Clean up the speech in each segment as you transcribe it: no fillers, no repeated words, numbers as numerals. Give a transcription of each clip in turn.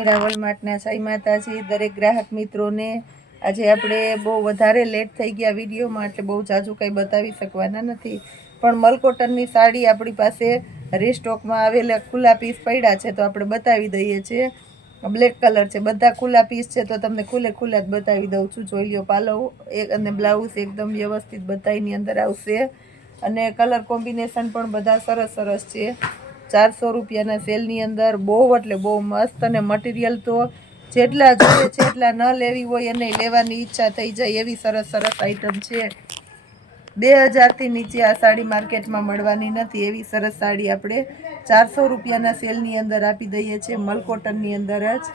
મીરા વોલમાર્ટના જય માતાજી દરેક ગ્રાહક મિત્રોને। આજે આપણે બહુ વધારે લેટ થઈ ગયા વિડીયોમાં, એટલે બહુ જાજુ કંઈ બતાવી શકવાના નથી, પણ મલકોટનની સાડી આપણી પાસે રીસ્ટોકમાં આવેલા ખુલ્લા પીસ પડ્યા છે તો આપણે બતાવી દઈએ છીએ। બ્લેક કલર છે, બધા ખુલ્લા પીસ છે તો તમને ખુલ્લા જ બતાવી દઉં છું। જોઈ લો, પાલવ અને બ્લાઉઝ એકદમ વ્યવસ્થિત બધાની અંદર આવશે, અને કલર કોમ્બિનેશન પણ બધા સરસ સરસ છે। 400 રૂપિયાના સેલની અંદર બહુ એટલે બહુ મસ્ત, અને મટીરિયલ તો જેટલા જોઈએ છે એટલા ન લેવી હોય અને લેવાની ઈચ્છા થઈ જાય એવી સરસ સરસ આઈટમ છે। 2000થી નીચે આ સાડી માર્કેટમાં મળવાની નથી, એવી સરસ સાડી આપણે 400 રૂપિયાના સેલની અંદર આપી દઈએ છીએ, મલકોટનની અંદર જ।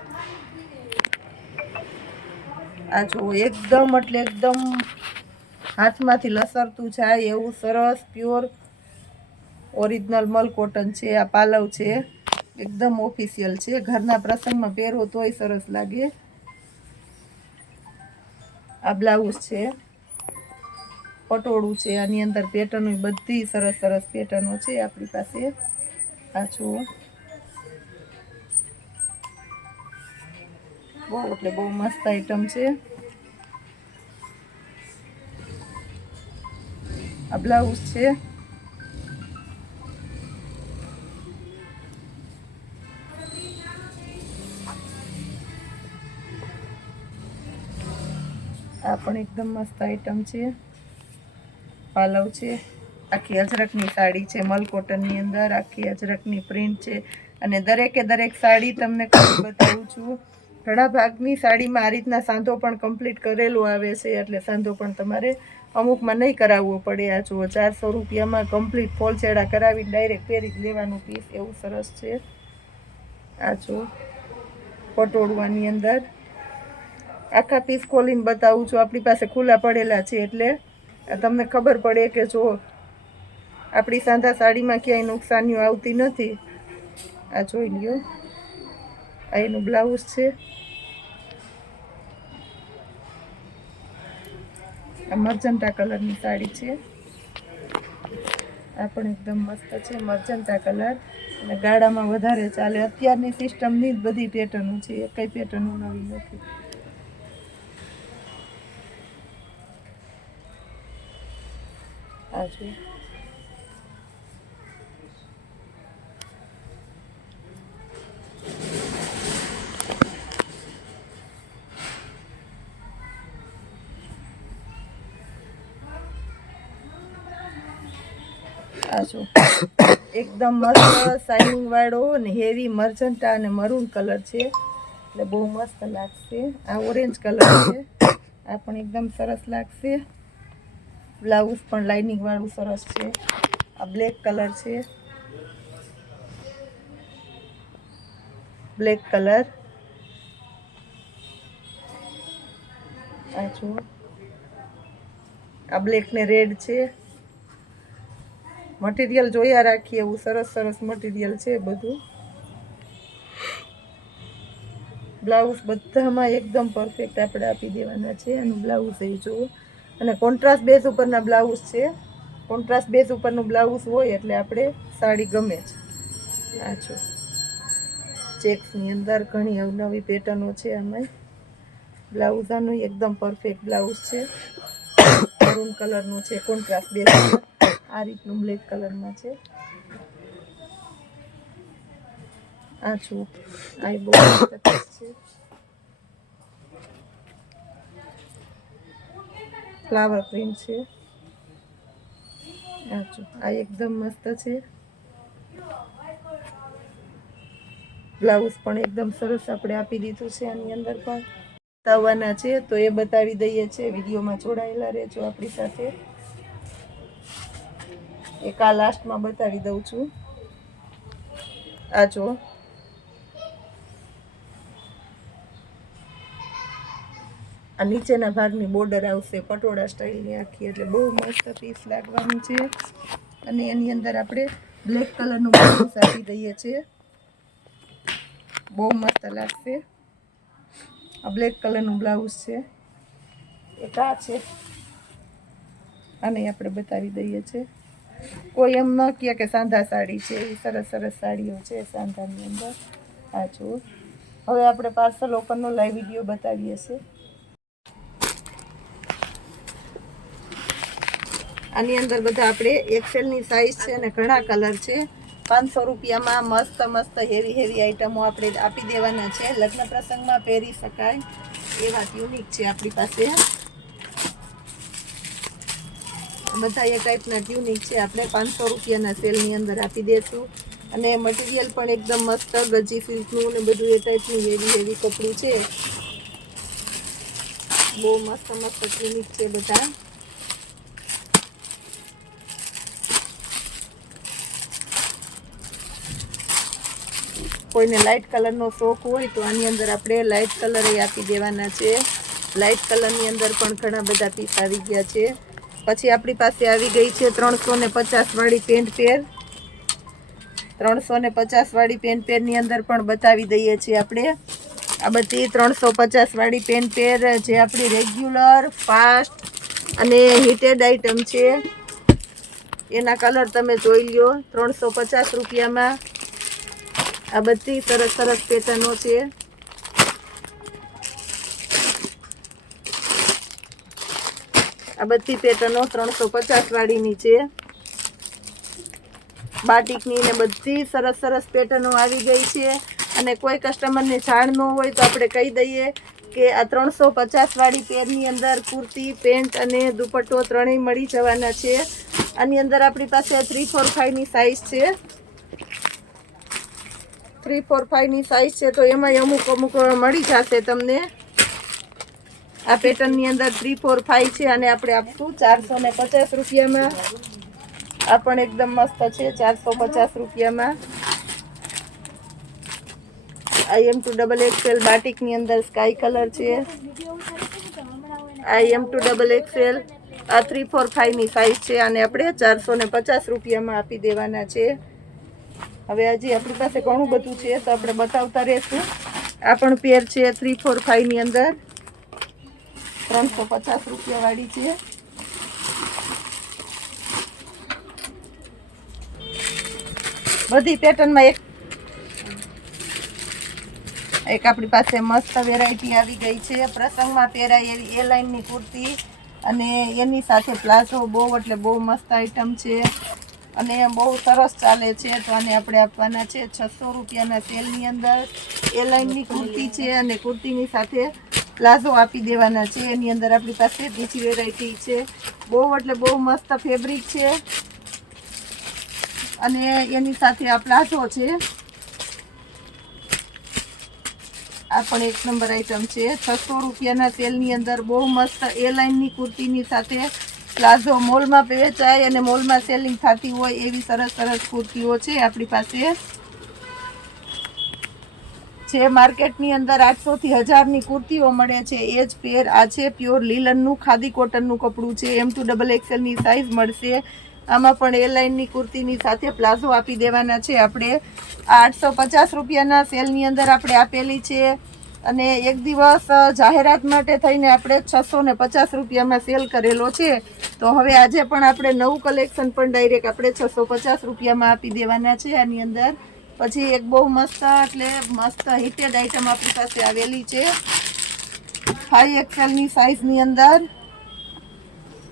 આ જુઓ, એકદમ એટલે એકદમ હાથમાંથી લસરતું જાય એવું સરસ પ્યોર ઓરિજિનલ મલકોટન છે। આ પાલવ છે, એકદમ ઓફિશિયલ છે, ઘરના પ્રસંગમાં પહેરો તોય સરસ લાગે। આ બ્લાઉઝ છે, પટોળું છે, આની અંદર પેટર્ન બધી સરસ સરસ પેટર્નો છે આપણી પાસે। આ જુઓ, બહુ એટલે બહુ મસ્ત આઈટમ છે। આ બ્લાઉઝ છે, આ પણ એકદમ મસ્ત આઈટમ છે। પાલવ છે, આખી અજરકની સાડી છે, મલકોટનની અંદર આખી અજરકની પ્રિન્ટ છે, અને દરેકે દરેક સાડી તમને બતાવું છું। ઘણા ભાગની સાડીમાં આ રીતના સાંધો પણ કમ્પ્લીટ કરેલું આવે છે, એટલે સાંધો પણ તમારે અમુકમાં નહીં કરાવવો પડે। આ જુઓ, 400 રૂપિયામાં કમ્પ્લીટ ફોલછેડા કરાવી ડાયરેક્ટ પહેરી લેવાનું પીસ, એવું સરસ છે। આ જુઓ, પટોળું આની અંદર આખા પીસ ખોલીને બતાવું છું, આપણી પાસે ખુલ્લા પડેલા છે એટલે તમને ખબર પડે કે જો આપણી સાંધા સાડીમાં ક્યાંય નુકસાનીઓ આવતી નથી। આ જોઈ લ્યો, આ એનું બ્લાઉઝ છે, આ મર્જન્ટા કલરની સાડી છે, આ પણ એકદમ મસ્ત છે મર્જન્ટા કલર, અને ગાળામાં વધારે ચાલે। અત્યારની સિસ્ટમની જ બધી પેટર્નો છે, એકઈ પેટર્ન નવી નથી। આ છે, આ જો એકદમ મસ્ત શાઇનિંગ વાળો ને હેવી મર્જન્ટા અને મરૂન કલર છે, એટલે બહુ મસ્ત લાગશે। આ ઓરેન્જ કલર છે, આ પણ એકદમ સરસ લાગશે। બ્લાઉઝ પણ લાઇનિંગ વાળું સરસ છે। આ બ્લેક કલર છે, બ્લેક કલર। આ જુઓ, આ બ્લેક ને રેડ છે। મટીરિયલ જોયા રાખીએ એવું સરસ સરસ મટીરિયલ છે બધું। બ્લાઉઝ બધામાં એકદમ પરફેક્ટ આપણે આપી દેવાના છે। એનું બ્લાઉઝ એ જુઓ, અને કોન્ટ્રાસ્ટ બેઝ ઉપરના બ્લાઉઝ છે। કોન્ટ્રાસ્ટ બેઝ ઉપરનું બ્લાઉઝ હોય એટલે આપણે સાડી ગમે છે। આ જો, ચેક્સની અંદર ઘણી અવનવી પેટર્નો છે આમાં। બ્લાઉઝ આનું એકદમ પરફેક્ટ બ્લાઉઝ છે, મરૂન કલરનું છે, કોન્ટ્રાસ્ટ બેઝ આ રીતનું બ્લેક કલરમાં છે। આ જુઓ, આ બહુ મસ્ત પીસ છે, ફ્લાવર પ્રિન્ટ છે। આ જો, આ એકદમ મસ્ત છે। બ્લાઉઝ પણ એકદમ સરસ આપણે આપી દીધું છે, આની અંદર પણ બતાવવાના છે તો એ બતાવી દઈએ છીએ। વિડીયોમાં જોડાયેલા રહેજો આપણી સાથે। એક આ લાસ્ટમાં બતાવી દઉં છું। આ જો, આ નીચેના ભાગની બોર્ડર આવશે પટોળા સ્ટાઇલની આખી, એટલે બહુ મસ્ત પીસ લાગવાનું છે। અને એની અંદર આપણે બ્લેક કલરનું બ્લાઉઝ આપી દઈએ છીએ, બહુ મસ્ત લાગશે। આ બ્લેક કલરનું બ્લાઉઝ છે, એક આ છે, આને આપણે બતાવી દઈએ છીએ। કોઈ એમ ન કહે કે સાંધા સાડી છે, એવી સરસ સરસ સાડીઓ છે સાંધાની અંદર। આ જુઓ, હવે આપણે પાર્સલ ઓપનનો લાઈવ વિડીયો બતાવીએ છીએ. આની અંદર બધા આપણે એક્સેલની સાઇઝ છે અને ઘણા કલર છે. 500 રૂપિયામાં મસ્ત મસ્ત હેવી આઈટમો આપણે આપી દેવાના છે. લગ્ન પ્રસંગમાં પહેરી શકાય એવા યુનિક છે આપણી પાસે. બધા એ ટાઈપના ટ્યુનિક છે. આપણે 500 રૂપિયાના સેલની અંદર આપી દઈશું. અને મટીરિયલ પણ એકદમ મસ્ત ગજી સિલ્કનું ને બધું એ ટાઈપનું હેવી કપડું છે. બહુ મસ્ત ટ્યુનિક છે બધા. કોઈને લાઇટ કલરનો શોખ હોય તો આની અંદર આપણે લાઇટ કલર આપી દેવાના છે. લાઇટ કલરની અંદર પણ ઘણા બધા પીસ આવી ગયા છે. પછી આપણી પાસે આવી ગઈ છે 350 વાળી પેન્ટ પેર. 350 વાળી પેન્ટ પેરની અંદર પણ બતાવી દઈએ છીએ આપણે. આ બધી 350 વાળી પેન્ટ પેર જે આપણી રેગ્યુલર ફાસ્ટ અને હિટેડ આઈટમ છે. એના કલર તમે જોઈ લ્યો. 350 રૂપિયામાં આ બધી સરસ પેટર્નો છે. આ બધી પેટર્નો 350 વાળીની છે. બાટિકની ને બધી સરસ પેટર્નો આવી ગઈ છે. અને કોઈ કસ્ટમરને જાણ ન હોય તો આપણે કહી દઈએ કે આ 350 વાળી પેરની અંદર કુર્તી, પેન્ટ અને દુપટ્ટો ત્રણેય મળી જવાના છે. આની અંદર આપણી પાસે 3, 4, 5 ની સાઇઝ છે. 3, 4, 5 ની સાઇઝ છે તો એમાં અમુક મળી જશે તમને. આ પેટર્નની અંદર 3, 4, 5 છે અને આપણે આપશું 450 રૂપિયામાં. આ પણ એકદમ મસ્ત છે 450 રૂપિયામાં. IM2XXL બાટિકની અંદર સ્કાય કલર છે. IM2XXL આ 3, 4, 5 ની સાઇઝ છે અને આપણે 450 રૂપિયામાં આપી દેવાના છે. હવે હજી આપણી પાસે ઘણું બધું છે તો આપણે બતાવતા રહેશું. આ પણ પેર છે 3, 4, 5 ની અંદર 350 રૂપિયા વાળી છે. બધી પેટર્નમાં એક આપણી પાસે મસ્ત વેરાયટી આવી ગઈ છે. પ્રસંગમાં પહેરાય એવી એ લાઇનની કુર્તી અને એની સાથે પ્લાઝો. બહુ એટલે બહુ મસ્ત આઈટમ છે અને બહુ સરસ ચાલે છે. તો આને આપણે આપવાના છે 600 રૂપિયાના સેલની અંદર. એ લાઇનની કુર્તી છે અને કુર્તીની સાથે પ્લાઝો આપી દેવાના છે. એની અંદર આપણી પાસે બીજી વેરાયટી છે. બહુ એટલે બહુ મસ્ત ફેબ્રિક છે અને એની સાથે આ પ્લાઝો છે. આ પણ એક નંબર આઈટમ છે. 600 રૂપિયાના સેલની અંદર બહુ મસ્ત એ લાઇનની કુર્તીની સાથે પ્લાઝો. મોલમાં વેચાય અને મોલમાં સેલિંગ થતી હોય એવી સરસ કુર્તીઓ છે આપણી પાસે. જે માર્કેટની અંદર 800 થી 1000ની કુર્તીઓ મળે છે એ જ પેર આ છે. પ્યોર લીલનનું ખાદી કોટનનું કપડું છે. M2XXL ની સાઇઝ મળશે. આમાં પણ એ લાઇનની કુર્તીની સાથે પ્લાઝો આપી દેવાના છે આપણે. 850 રૂપિયાના સેલની અંદર આપણે આપેલી છે અને એક દિવસ જાહેરાત માટે થઈને આપણે 650 રૂપિયામાં સેલ કરેલો છે. તો હવે આજે પણ આપણે નવું કલેક્શન પણ ડાયરેક્ટ આપણે 650 રૂપિયામાં આપી દેવાના છે આની અંદર. પછી એક બહુ મસ્ત એટલે મસ્ત હિટેડ આઈટમ આપણી પાસે આવેલી છે 5XL ની સાઇઝની અંદર.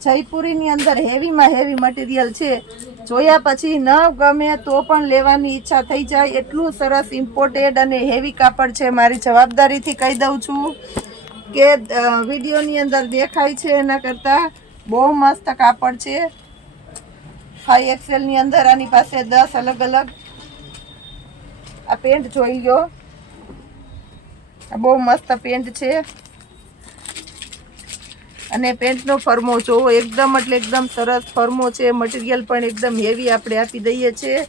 જયપુરીની અંદર હેવીમાં હેવી મટીરિયલ છે. જોયા પછી ન ગમે તો પણ લેવાની ઈચ્છા થઈ જાય એટલું સરસ ઇમ્પોર્ટેડ અને હેવી કાપડ છે. મારી જવાબદારીથી કહી દઉં છું કે વિડીયોની અંદર દેખાય છે એના કરતાં બહુ મસ્ત કાપડ છે. 5XL ની અંદર આની પાસે 10 અલગ આ પેન્ટ જોઈ લો. આ બહુ મસ્ત પેન્ટ છે અને પેન્ટનો ફરમો જોવો. એકદમ એટલે એકદમ સરસ ફરમો છે. મટીરિયલ પણ એકદમ હેવી આપણે આપી દઈએ છીએ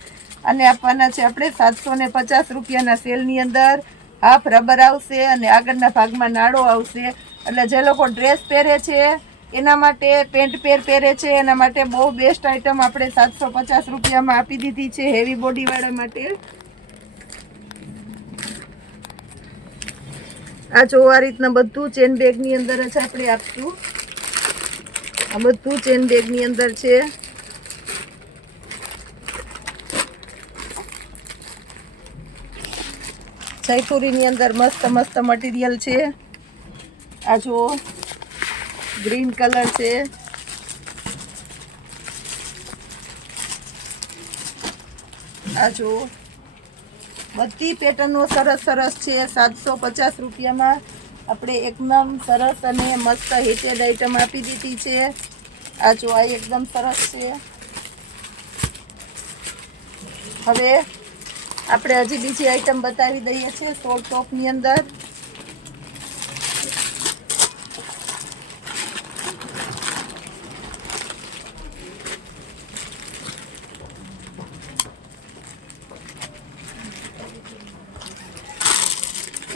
અને આપવાના છે આપણે 750 રૂપિયાના સેલની અંદર. હાફ રબર આવશે અને આગળના ભાગમાં નાળો આવશે. એટલે જે લોકો ડ્રેસ પહેરે છે એના માટે, પેન્ટ પહેરે છે એના માટે બહુ બેસ્ટ આઈટમ આપણે 750 રૂપિયામાં આપી દીધી છે હેવી બોડીવાળા માટે. આ જો આ રીતના બધું ચેન બેગની અંદર જ આપણે આપશું. આ બધું ચેન બેગની અંદર છે. જયપુરીની અંદર મસ્ત મસ્ત મટીરિયલ છે. આ જુઓ ગ્રીન કલર છે. આ જુઓ બધી પેટર્નો સરસ સરસ છે. 750 રૂપિયામાં આપણે એકદમ સરસ અને મસ્ત હિટેડ આઈટમ આપી દીધી છે. આ જો આ એકદમ સરસ છે. હવે આપણે હજી બીજી આઈટમ બતાવી દઈએ છીએ શોર્ટ ટોપની અંદર.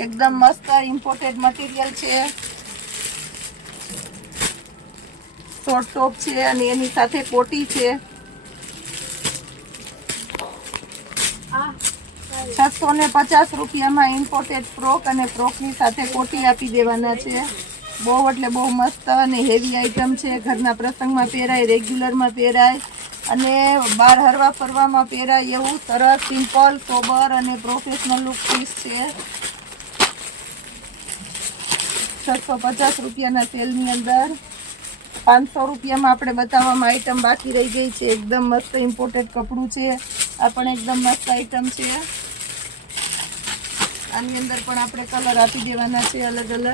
એકદમ મસ્ત ઇમ્પોર્ટેડ મટીરિયલ છે. શોર્ટ ટોપ છે અને એની સાથે કોટી છે. 650 રૂપિયામાં ઇમ્પોર્ટેડ ફ્રોક અને ફ્રોકની સાથે કોટી આપી દેવાના છે. બહુ એટલે બહુ મસ્ત અને હેવી આઈટમ છે. ઘરના પ્રસંગમાં પહેરાય, રેગ્યુલરમાં પહેરાય અને બહાર હરવા ફરવામાં પહેરાય એવું સરસ સિમ્પલ સોબર અને પ્રોફેશનલ લુક પીસ છે. 650 રૂપિયાના સેલની અંદર 500 રૂપિયામાં આપણે બતાવવામાં આઈટમ બાકી રહી ગઈ છે. એકદમ મસ્ત ઇમ્પોર્ટેડ કપડું છે. આ પણ એકદમ મસ્ત આઈટમ છે. આની અંદર પણ આપણે કલર આપી દેવાના છે અલગ અલગ.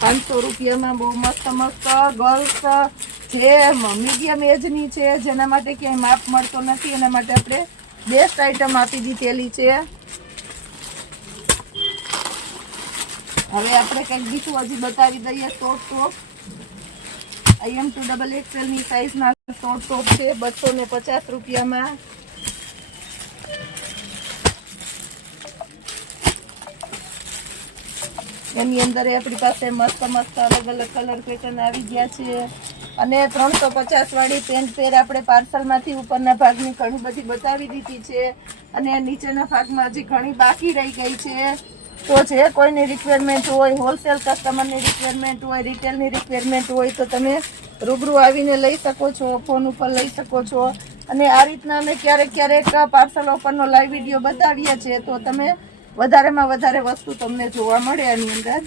500 રૂપિયામાં બહુ મસ્ત મસ્ત ગર્લ્સ જે મીડિયમ એજની છે, જેના માટે ક્યાંય માપ મળતો નથી, એના માટે આપણે બેસ્ટ આઈટમ આપી દીધેલી છે. હવે આપણે કંઈક બીજું હજી બતાવી દઈએ. Short top IM to XXL ની સાઈઝના શોર્ટ ટોપ છે 250 રૂપિયામાં. એની અંદર આપણી પાસે મસ્ત મસ્ત અલગ અલગ કલર પેટર્ન આવી ગયા છે. અને 350 વાળી પેન્ટ પેર આપણે પાર્સલમાંથી ઉપરના ભાગની ઘણી બધી બતાવી દીધી છે અને નીચેના ભાગમાં હજી ઘણી બાકી રહી ગઈ છે. તો જે કોઈની રિક્વાયરમેન્ટ હોય, હોલસેલ કસ્ટમરની રિક્વાયરમેન્ટ હોય, રિટેલની રિક્વાયરમેન્ટ હોય તો તમે રૂબરૂ આવીને લઈ શકો છો, ફોન ઉપર લઈ શકો છો. અને આ રીતના અમે ક્યારેક ક્યારેક પાર્સલ ઓફરનો લાઈવ વિડીયો બતાવીએ છીએ તો તમે વધારેમાં વધારે વસ્તુ તમને જોવા મળે આની અંદર.